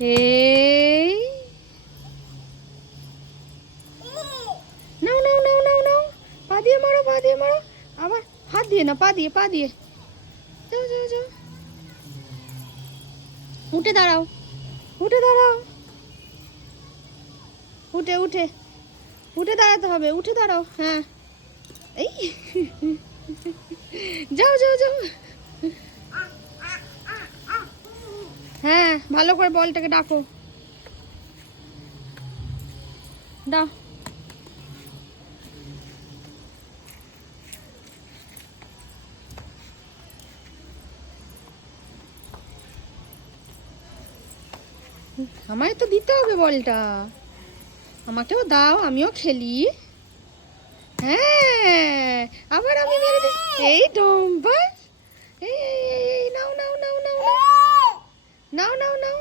এই নাও নাও নাও নাও নাও, পা দিয়ে মারো, পা দিয়ে মারো। আবার হাত দিয়ে না, পা দিয়ে, পা দিয়ে। যাও যাও যাও, উঠে দাঁড়াও, উঠে দাঁড়াও, উঠে উঠে উঠে দাঁড়াতে হবে, উঠে দাঁড়াও। হ্যাঁ, এই যাও যাও যাও। হ্যাঁ, ভালো করে বলটাকে ডাকো, দাও। আমায় তো দিতে হবে বলটা, আমাকেও দাও, আমিও খেলি। হ্যাঁ, আবার আমি মেরে দিই। এই ডম্বা, এই এই এই এই, নাও নাও নাও নাও নাও নাও নাও নাও।